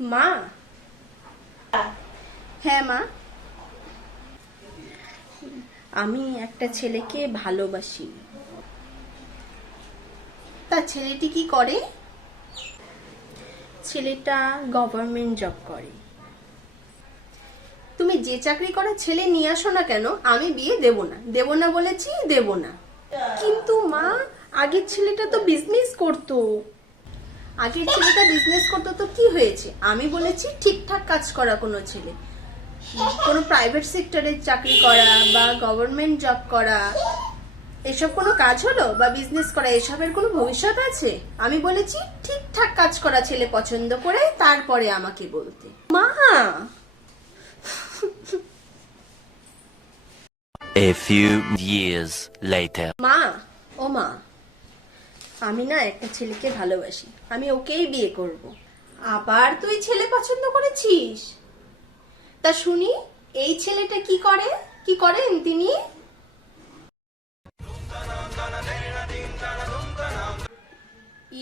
মা। হ্যাঁ মা, আমি একটা ছেলেকে ভালোবাসি। তা ছেলেটি কি করে? ছেলেটা গভর্নমেন্ট জব করে। তুমি যে চাকরি করে ছেলে নিয়ে আসো না কেন, আমি বিয়ে দেব না, দেব না বলেছি, দেব না। কিন্তু মা, আগের ছেলেটা তো বিজনেস করতো। আগের ছেলেটা বিজনেস করতো তো কি হয়েছে? আমি বলেছি ঠিকঠাক কাজ করা কোনো ছেলে, কোনো প্রাইভেট সেক্টরে চাকরি করা বা গভর্নমেন্ট জব করা, এসব কোনো কাজ হলো? বা বিজনেস করা, এসবের কোনো ভবিষ্যৎ আছে? আমি বলেছি ঠিকঠাক কাজ করা ছেলে পছন্দ করে তারপরে আমাকে বলতে। মা। A few years later. মা, ও মা, আমি না একটা ছেলেকে ভালোবাসি, আমি ওকেই বিয়ে করব। আবার তুই ছেলে পছন্দ করেছিস? তা শুনি, এই ছেলেটা কি করে, কি করেন তিনি?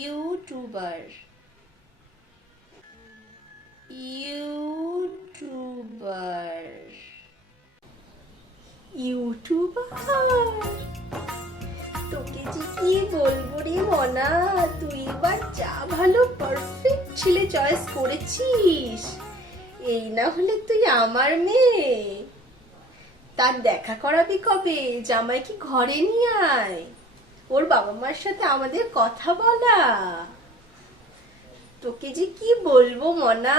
ইউটিউবার। ইউটিউবার। ইউটিউবার। তোকে যে কি বলবো রে মনা, তুই এবার যা ভালো পারফেক্ট ছেলে চয়েস করেছিস। এই না হলে তুই আমার মেয়ে। তার দেখা করাবি কবে? জামাইকে ঘরে নিয়ে আয়, ওর বাবা মার সাথে আমাদের কথা বলা। তোকে যে কি বলবো মনা।